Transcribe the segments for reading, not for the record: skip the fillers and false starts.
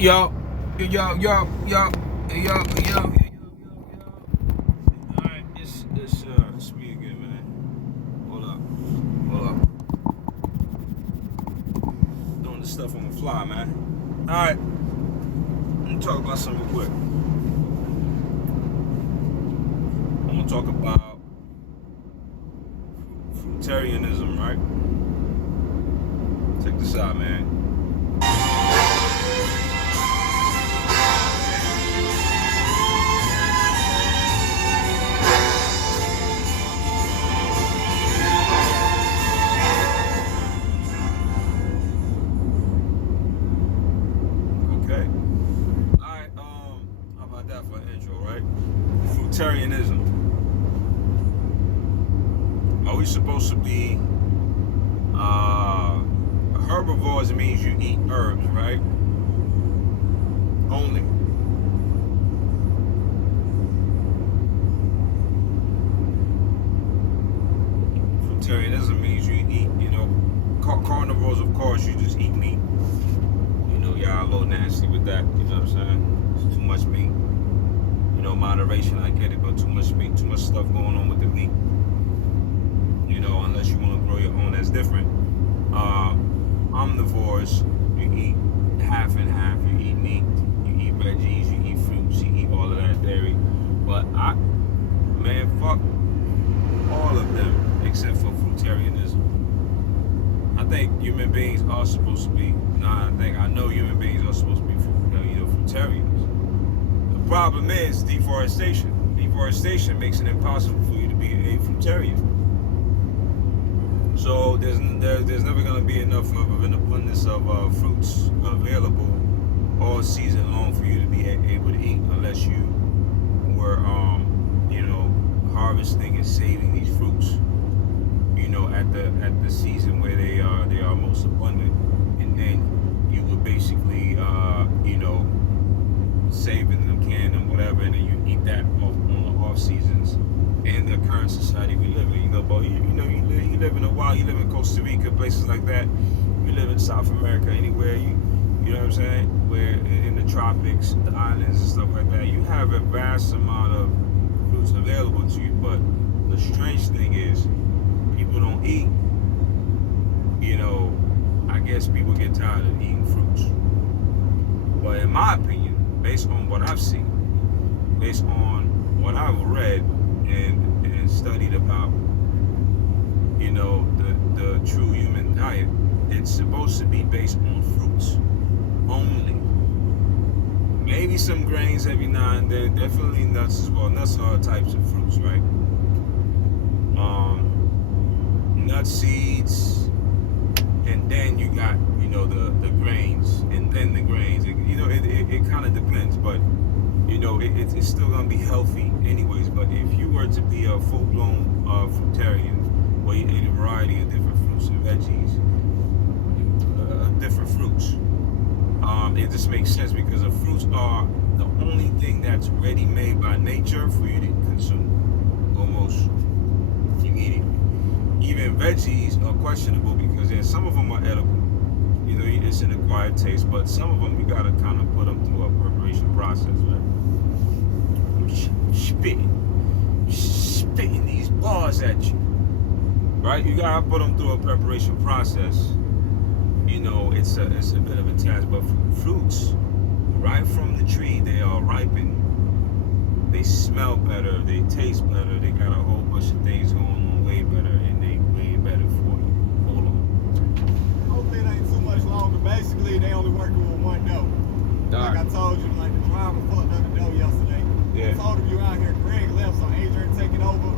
Yo, yo, yo, yo, yo, yo. Alright, it's me again, man. Hold up. Doing this stuff on the fly, man. Alright, let me talk about something real quick. I'm gonna talk about fruitarianism, right? Check this out, man. How about that for an intro, right? Fruitarianism. Are we supposed to be herbivores? Means you eat herbs, right? Only. Fruitarianism means you eat, carnivores, of course, you just eat meat. Y'all a little nasty with that, you know what I'm saying? It's too much meat. Moderation, I get it, but too much meat, too much stuff going on with the meat. Unless you want to grow your own, that's different. Omnivores, you eat half and half. You eat meat, you eat veggies, you eat fruits, you eat all of that dairy. But fuck all of them except for fruitarianism. I think human beings are supposed to be. I know human beings are supposed to be, fruitarians. The problem is deforestation. Deforestation makes it impossible for you to be a fruitarian. So there's never going to be enough of an abundance of fruits available all season long for you to be able to eat, unless you were, harvesting and saving these fruits, at the season where they are most abundant, and then you would basically, saving them, canning them, whatever, and then you eat that on the off seasons. In the current society we live in, you live in a while, you live in Costa Rica, places like that. You live in South America, anywhere you know what I'm saying, where in the tropics, the islands and stuff like that, you have a vast amount of fruits available to you. But the strange thing is, people don't eat. I guess people get tired of eating fruits. But in my opinion, based on what I've seen, based on what I've read and studied about, the true human diet, it's supposed to be based on fruits only. Maybe some grains every now and then, definitely nuts as well. Nuts are types of fruits, right? Nut seeds, and then you got, the grains, and then the grains. It kind of depends, but it's still gonna be healthy anyways. But if you were to be a full-blown fruitarian, where you ate a variety of different fruits and veggies, different fruits, it just makes sense, because the fruits are the only thing that's ready-made by nature for you to consume almost immediately. Even veggies are questionable, because some of them are edible. It's an acquired taste, but some of them you gotta kind of put them through a preparation process, right? Spitting these bars at you, right? You gotta put them through a preparation process. It's a bit of a task. But fruits, right from the tree, they are ripened. They smell better, they taste better, they got a whole bunch of things going on way better, and they way better for you. Hold on. Hopefully it ain't too much longer. Basically, they only working with one dough. Like I told you, like the driver fucked up the dough yesterday. Yeah. I told him you out here, Greg left, so Adrian taking over.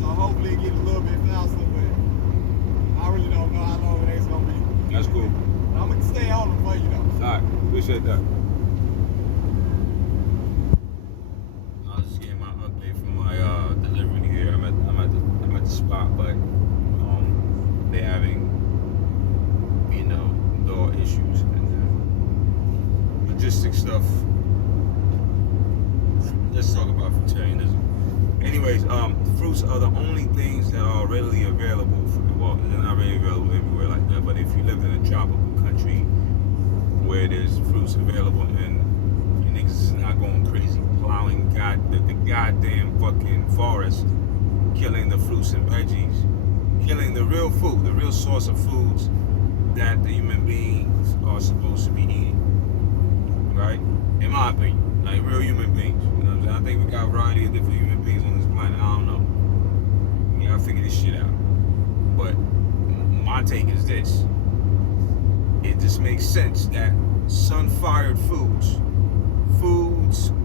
So hopefully it get a little bit faster, but I really don't know how long it's gonna be. That's cool. But I'm gonna stay on them for you though. All right, appreciate that. I was just getting my update from my delivery here. I'm at the spot, but they're having door issues and logistic stuff. Let's talk about fruitarianism. Anyways, fruits are the only things that are readily available. Well, they're not really available everywhere like that, but if you live in a tropical country where where there's fruits available and you niggas is not going crazy, plowing the goddamn fucking forest, killing the fruits and veggies, killing the real food, the real source of foods that the human beings are supposed to be eating, right? In my opinion, like real human beings. You know what I'm saying? I think we got a variety of different human beings on this planet. I don't know. We gotta figure this shit out. But my take is this. It just makes sense that sun-fired foods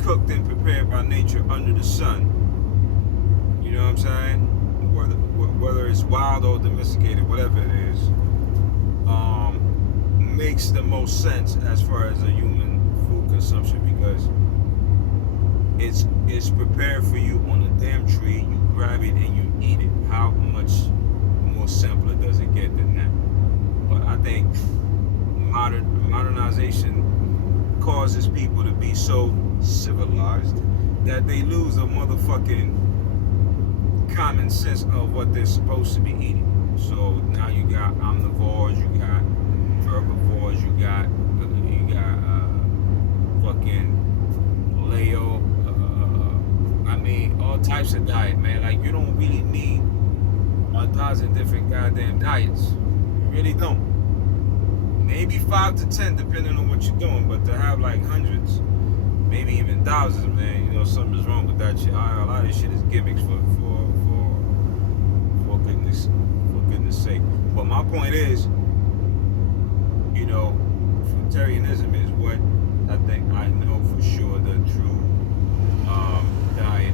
cooked and prepared by nature under the sun, you know what I'm saying? Whether it's wild or domesticated, whatever it is, makes the most sense as far as a human food consumption, because it's prepared for you on a damn tree. You grab it and you eat it. How much more simpler does it get than that? But I think modernization causes people to be so civilized that they lose the motherfucking common sense of what they're supposed to be eating. So now you got omnivores, you got herbivores, you got fucking paleo, I mean all types of diet, man. Like you don't really need 1,000 different goddamn diets. You really don't. Maybe 5 to 10 depending on what you're doing, but to have like hundreds, maybe even thousands, man, you know, something's wrong with that shit. A lot of this shit is gimmicks for goodness sake. But my point is, you know, fruitarianism is what I think I know for sure the true diet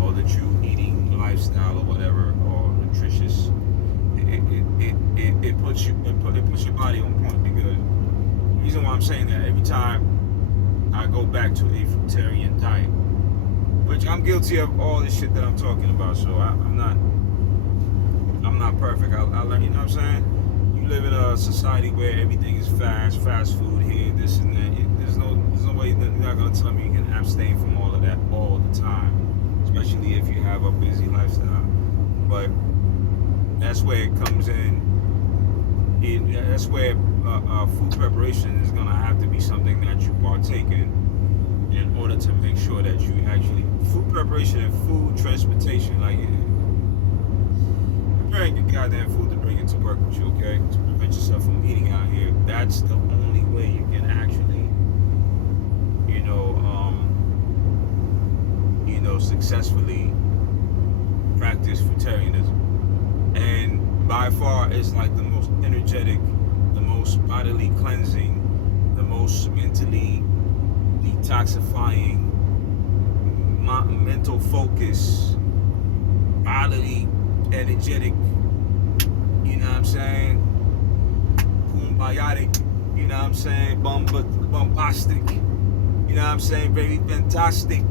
or the true eating lifestyle or whatever, or nutritious. It puts your body on point, because the reason why I'm saying that, every time I go back to a fruitarian diet, which I'm guilty of all this shit that I'm talking about, so I'm not perfect. I learn, you know what I'm saying? You live in a society where everything is fast food here, this and that. There's no way that you're not gonna tell me you can abstain from all of that all the time, especially if you have a busy lifestyle. But that's where it comes in. That's where food preparation is gonna have to be something that you partake in order to make sure that you actually, food preparation and food transportation, like preparing your goddamn food to bring it to work with you, okay? To prevent yourself from eating out here. That's the only way you can actually, successfully practice fruitarianism. And by far, it's like the most energetic, the most bodily cleansing, the most mentally detoxifying, mental focus, bodily energetic, you know what I'm saying? Kumbiotic, you know what I'm saying? Bombastic, you know what I'm saying? Very fantastic.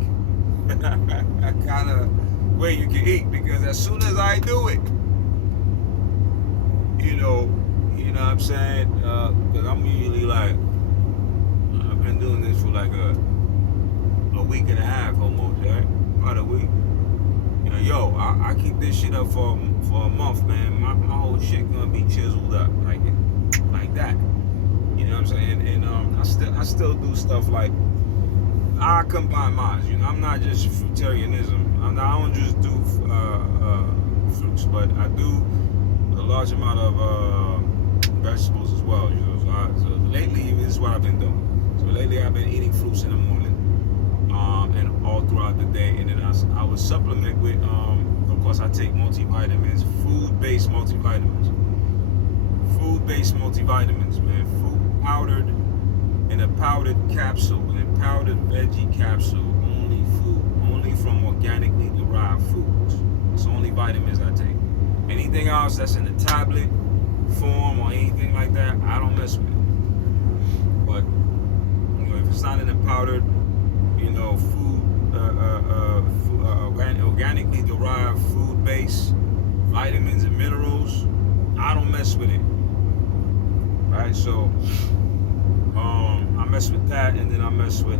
That kind of way you can eat, because as soon as I do it, you know what I'm saying? Because I'm usually like, I've been doing this for like a week and a half almost, right? About a week. Yo, I keep this shit up for a month, man. My whole shit gonna be chiseled up like that. You know what I'm saying? And I still do stuff like, I combine mine. I'm not just fruitarianism. I don't just do fruits, but I do a large amount of vegetables as well. So lately, this is what I've been doing. So lately, I've been eating fruits in the morning, and all throughout the day, and then I would supplement with, of course, I take multivitamins, food-based multivitamins, man, food powdered in a powdered capsule, in a powdered veggie capsule, only from organically derived foods. It's the only vitamins I take. Anything else that's in a tablet form or anything like that, I don't mess with it. But if it's not in a powdered, food, organically derived food base, vitamins and minerals, I don't mess with it. Right? So I mess with that, and then I mess with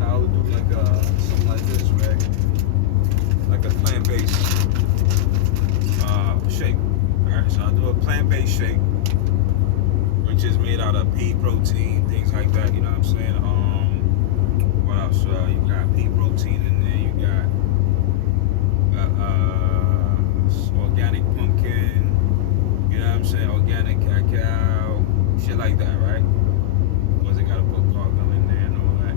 I would do like something like this, right? Like a plant-based shake. Alright, so I'll do a plant-based shake. which is made out of pea protein, things like that. You know what I'm saying? What else? You got pea protein in there. You got organic pumpkin. You know what I'm saying? Organic cacao, shit like that, right? Because they gotta put cargo in there and all that.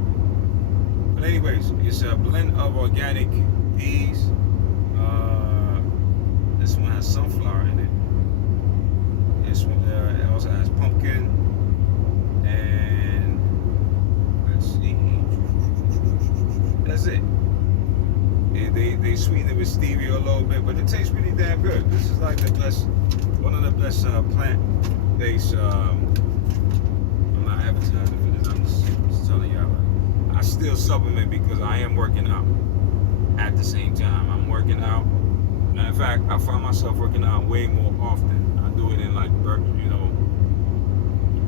But anyways, it's a blend of organic peas. This one has sunflower in it. This one it also has pumpkin, and let's see, that's it. They sweeten it with stevia a little bit, but it tastes really damn good. This is like one of the best plant-based. I'm not advertising for this. I'm just telling y'all. I still supplement because I am working out. At the same time, I'm working out. Matter of fact, I find myself working out way more often. I do it in like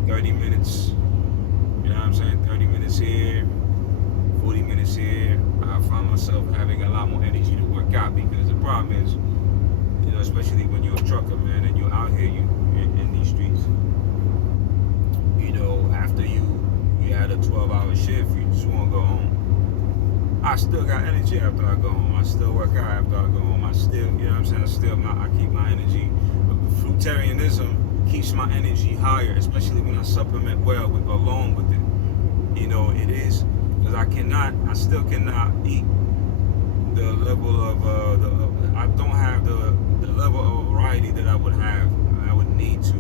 30 minutes. You know what I'm saying? 30 minutes here, 40 minutes here. I find myself having a lot more energy to work out because the problem is, you know, especially when you're a trucker, man, and you're out here, in these streets. You know, after you had a 12-hour shift, you just want to go home. I still got energy after I go home. I still work out after I go home. I still, you know what I'm saying? I keep my energy. But fruitarianism keeps my energy higher, especially when I supplement well along with it. You know, it is because I still cannot eat the level of I don't have the level of variety that I would need to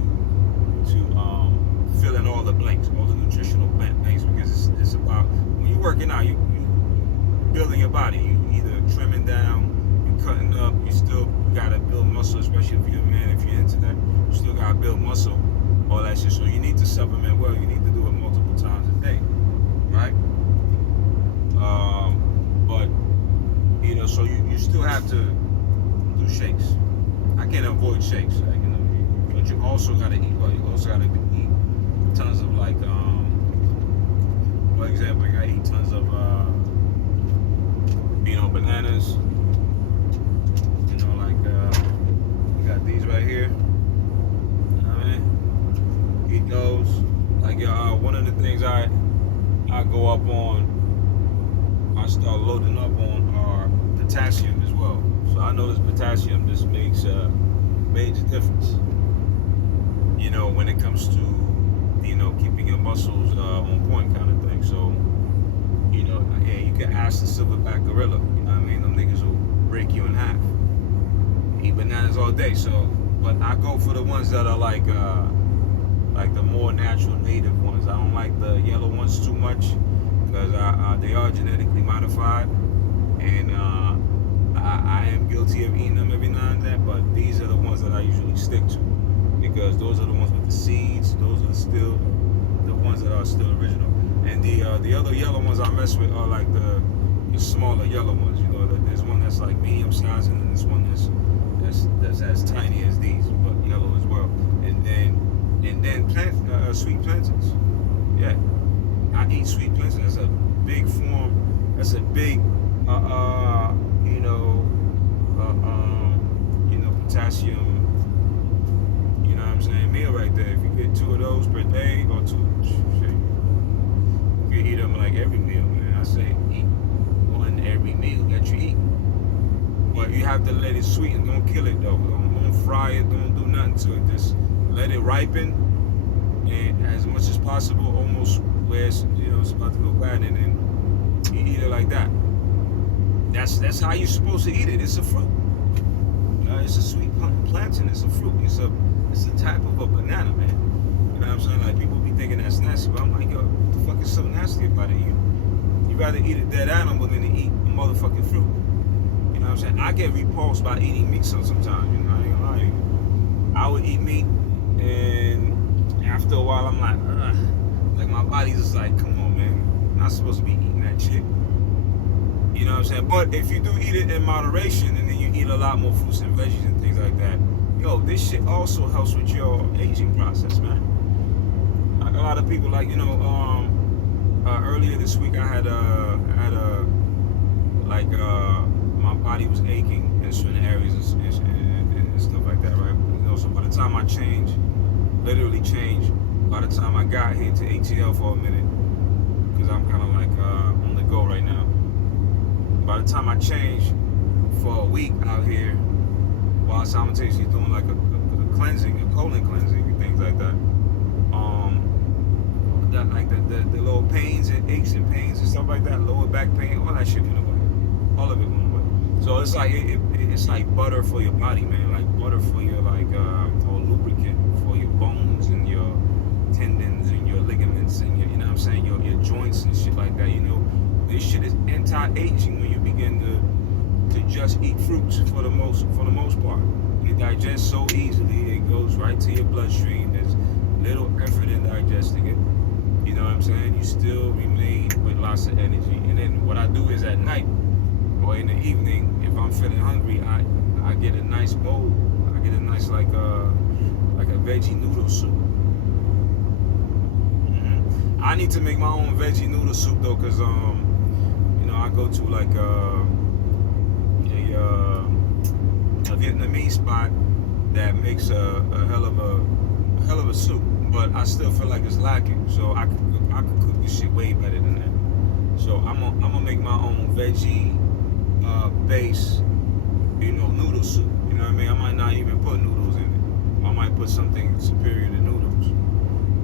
fill in all the blanks, all the nutritional blanks, because it's about when you're working out, you building your body. You either trimming down, you cutting up. You still gotta build muscle, especially if you're a man. If you're into that, you still gotta build muscle, all that shit. So you need to supplement well. You need to do it multiple times a day, right? But you know, so you still have to do shakes. I can't avoid shakes, like, you know, but you also gotta eat well. You also gotta eat tons of like, for example, you gotta eat tons of bananas, you know, like we got these right here, you know what I mean? Eat those. Like one of the things I go up on, I start loading up on are potassium as well. So I know this potassium just makes a major difference, you know, when it comes to, you know, keeping your muscles on point kind of thing. So, you know, yeah, you can ask the silverback gorilla. You know what I mean? Them niggas will break you in half. Eat bananas all day. So, but I go for the ones that are like the more natural native ones. I don't like the yellow ones too much because they are genetically modified, and I am guilty of eating them every now and then. But these are the ones that I usually stick to because those are the ones with the seeds. Those are still the ones that are still original. And the other yellow ones I mess with are like the smaller yellow ones. You know, there's one that's like medium size, and then there's one that's as tiny as these, but yellow as well. And then sweet plantains. Yeah, I eat sweet plantains. That's a big form. That's a big potassium. You know what I'm saying? Meal right there. If you get 2 of those per day or 2. You eat them like every meal, man. I say eat one every meal that you eat. But you have to let it sweeten. Don't kill it though. Don't fry it. Don't do nothing to it. Just let it ripen, and as much as possible, almost where it's, you know, it's about to go bad, and then you eat it like that. That's how you're supposed to eat it. It's a fruit. It's a sweet plantain. It's a fruit. It's a type of a banana, man. You know what I'm saying? Like, people be thinking that's nasty, but I'm like, yo, what the fuck is so nasty about it? You rather eat a dead animal than to eat a motherfucking fruit. You know what I'm saying? I get repulsed by eating meat sometimes, you know, I ain't gonna lie to you. I would eat meat, and after a while, I'm like, ugh. Like, my body's just like, come on, man. I'm not supposed to be eating that shit. You know what I'm saying? But if you do eat it in moderation, and then you eat a lot more fruits and veggies and things like that, yo, this shit also helps with your aging process, man. Like, a lot of people, like, you know, earlier this week I had my body was aching in certain areas and stuff like that, right? You know, so by the time I literally changed, by by the time I got here to ATL for a minute, because I'm kind of like on the go right now. By the time I changed for a week out here, while simultaneously doing like a cleansing, a colon cleansing, and things like that, that like the little pains and aches and pains and stuff like that, lower back pain, all that shit went away. All of it went away. So it's like it's like butter for your body, man. Like butter for your or lubricant for your bones and your tendons and your ligaments and your, you know what I'm saying, your joints and shit like that. You know, this shit is anti-aging when you begin to just eat fruits for the most part. It digests so easily. It goes right to your bloodstream. There's little effort in digesting it. You know what I'm saying? You still remain with lots of energy. And then what I do is at night or in the evening, if I'm feeling hungry, I get a nice bowl. I get a nice like a veggie noodle soup. I need to make my own veggie noodle soup though, cause you know, I go to like a Vietnamese spot that makes a hell of a soup, but I still feel like it's lacking. So I could cook this shit way better than that. So I'm gonna make my own veggie base, you know, noodle soup. You know what I mean? I might not even put noodles in it. I might put something superior to noodles.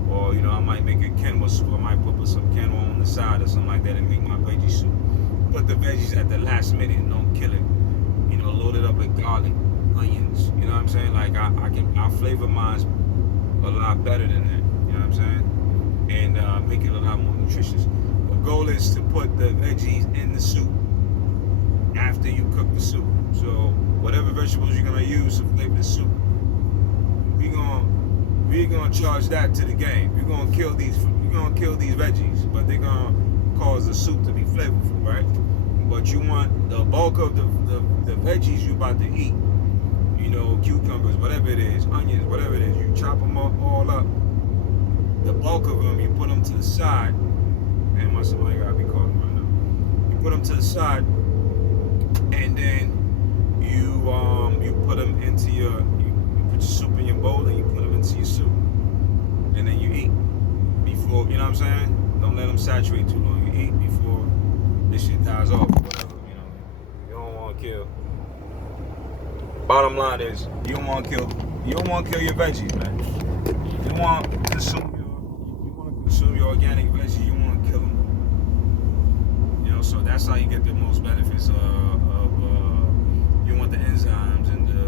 Or, you know, I might make a quinoa soup. I might put some quinoa on the side or something like that and make my veggie soup. Put the veggies at the last minute and don't kill it. You know, load it up with garlic, onions. You know what I'm saying? Like I flavor mine a lot better than that. You know what I'm saying? And make it a lot more nutritious. The goal is to put the veggies in the soup after you cook the soup. So whatever vegetables you're gonna use to flavor the soup, we're gonna charge that to the game. We're gonna kill these veggies, but they're gonna cause the soup to be flavorful, right? But you want the bulk of the veggies you're about to eat. You know, cucumbers, whatever it is, onions, whatever it is, you chop them up all up. The bulk of them, you put them to the side. Man, somebody gotta be calling right now. You put them to the side, and then you put them into you put your soup in your bowl and you put them into your soup, and then you eat before, you know what I'm saying? Don't let them saturate too long. You eat before this shit dies off, whatever. You know, you don't want to kill. Bottom line is, you don't want to kill your veggies, man. You want to consume your organic veggies. You want to kill them. You know, so that's how you get the most benefits you want the enzymes and the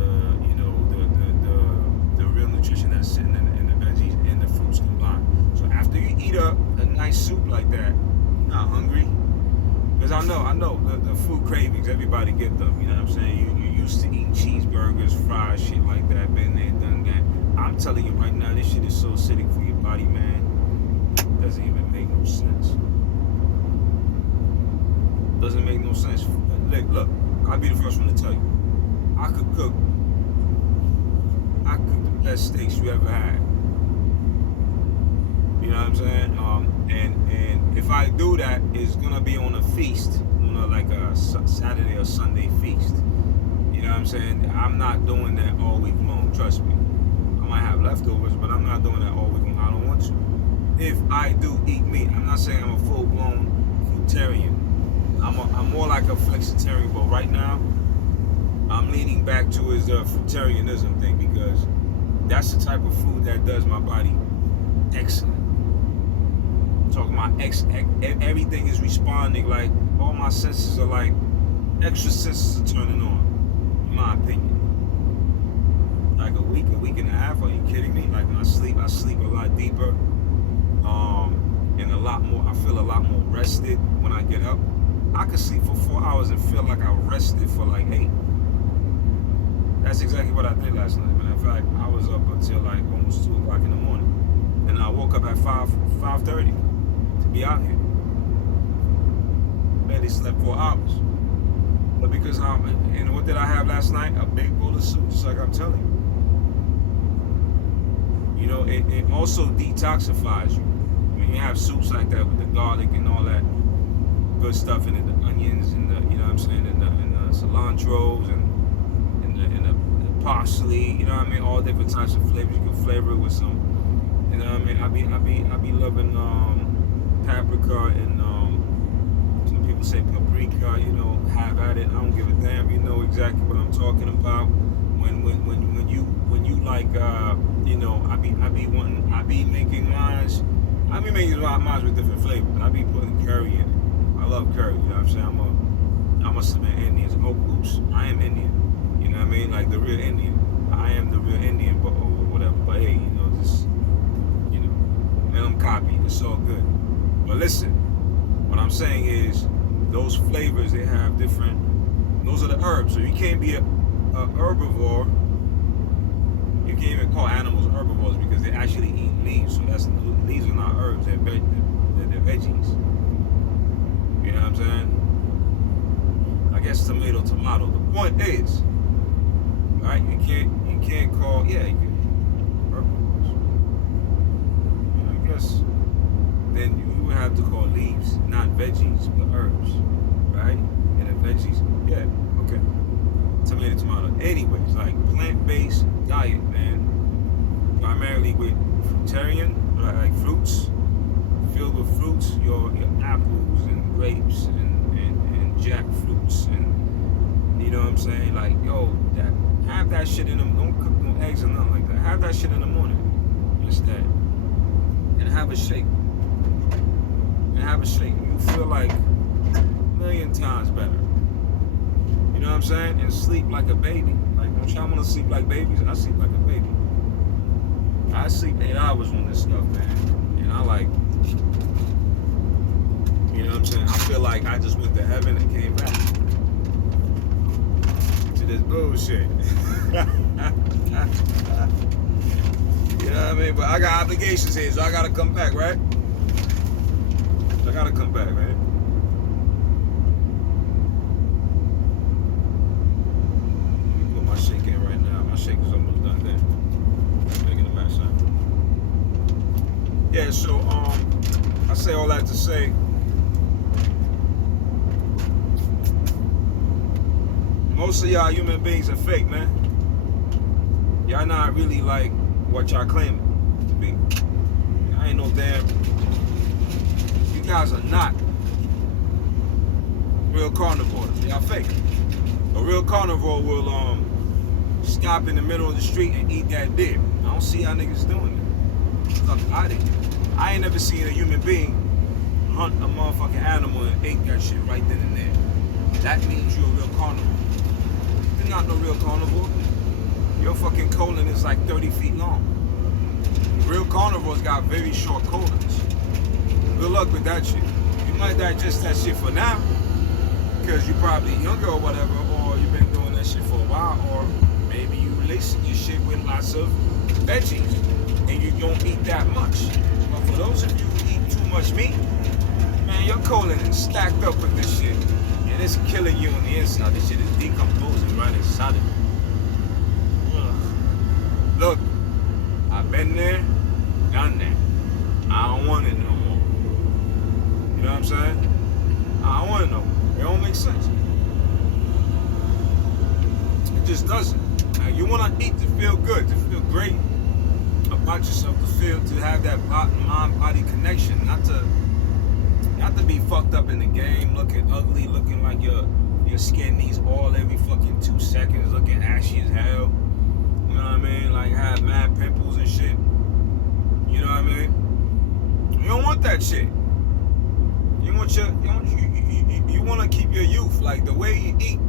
real nutrition that's sitting in the veggies and the fruits combined. So after you eat a nice soup like that, you're not hungry. Because I know the food cravings, everybody get them. You know what I'm saying? You used to eating cheeseburgers, fries, shit like that, been there, done that. I'm telling you right now, this shit is so acidic for your body, man. It doesn't even make no sense. Doesn't make no sense. Look, I'll be the first one to tell you. I cook the best steaks you ever had. You know what I'm saying? And if I do that, it's gonna be on a feast, like a Saturday or Sunday feast. You know what I'm saying? I'm not doing that all week long. Trust me. I might have leftovers, but I'm not doing that all week long. I don't want to. If I do eat meat, I'm not saying I'm a full-blown fruitarian. I'm more like a flexitarian, but right now I'm leaning back to his fruitarianism thing, because that's the type of food that does my body excellent. I'm talking about everything is responding, like all my senses are like extra senses are turning on, in my opinion. Like a week and a half, are you kidding me? Like when I sleep a lot deeper, and a lot more, I feel a lot more rested when I get up. I could sleep for 4 hours and feel like I rested for like 8. That's exactly what I did last night. In fact, I was up until like almost 2 o'clock in the morning. And I woke up at 5:30 to be out here. Barely slept 4 hours. But because and what did I have last night? A big bowl of soup, just like I'm telling you. You know, it also detoxifies you. When you have soups like that with the garlic and all that good stuff in it, the onions and the, you know what I'm saying, and the cilantros and the parsley, you know what I mean, all different types of flavors. You can flavor it with some You know what I mean? I be loving paprika and some people say paprika. You know, have at it. I don't give a damn. You know exactly what I'm talking about. When you like you know, I be making mines. I be making mines with different flavors. I be putting curry in it. I love curry. You know what I'm saying? I must have been Indian. Oh, oops, I am Indian. You know what I mean? Like the real Indian. I am the real Indian, but or whatever. But hey, you know, just you know, let them copy. It's all good. But listen, what I'm saying is, those flavors they have different. Those are the herbs. So you can't be a herbivore. You can't even call animals herbivores because they actually eat leaves. So these are not herbs. They're veggies. You know what I'm saying? I guess tomato. The point is, right? You can't call you can herbivores. I guess then you would have to call leaves not veggies but herbs, right? And the veggies, yeah, okay. Tomato. Anyways, like plant-based diet, man. Primarily with fruitarian, like fruits, filled with fruits, your apples and grapes and jackfruits and you know what I'm saying? Like, yo, have that shit in them. Don't cook no eggs or nothing like that. Have that shit in the morning. Instead. And have a shake. You feel like a million times better. You know what I'm saying? And sleep like a baby. Like, don't y'all want to sleep like babies? I sleep like a baby. I sleep 8 hours on this stuff, man. And I like, you know what I'm saying? I feel like I just went to heaven and came back to this bullshit. You know what I mean? But I got obligations here, so I gotta come back, right? I gotta come back, man. My shake in right now. My shake is almost done there. Making the match, son. Yeah, so I say all that to say most of y'all human beings are fake, man. Y'all not really like what y'all claim to be. I ain't no damn. You guys are not real carnivores. Y'all fake. A real carnivore will stop in the middle of the street and eat that deer. I don't see how niggas doing it. Fuck out of here. I ain't never seen a human being hunt a motherfucking animal and ate that shit right then and there. That means you're a real carnivore. You're not no real carnivore. Your fucking colon is like 30 feet long. Real carnivores got very short colons. Good luck with that shit. You might digest that shit for now, because you're probably younger or whatever, or you've been doing that shit for a while, or maybe you lacing your shit with lots of veggies and you don't eat that much. But for those of you who eat too much meat, man, your colon is stacked up with this shit and it's killing you on the inside. This shit is decomposing right inside of you. Look, I've been there, done that. I don't want it no more. You know what I'm saying? I don't want it no more. It don't make sense. It just doesn't. Now, you want to eat to feel good, to feel great about yourself, to have that mind-body connection, not to be fucked up in the game, looking ugly, looking like your skin needs oil every fucking 2 seconds, looking ashy as hell. You know what I mean? Like have mad pimples and shit. You know what I mean? You don't want that shit. You want to keep your youth. Like the way you eat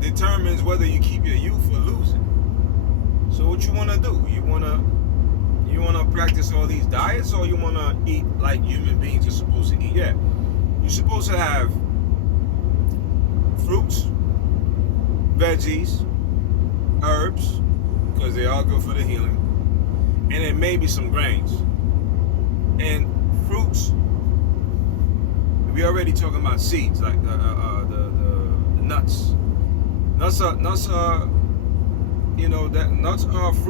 determines whether you keep your youth or lose it. So what you want to do? You want to practice all these diets, or you want to eat like human beings are supposed to eat? Yeah, you're supposed to have fruits, veggies, herbs, because they are good for the healing, and then maybe some grains. And fruits, we already talking about seeds, like the nuts. Nuts are, you know, that nuts are fruit.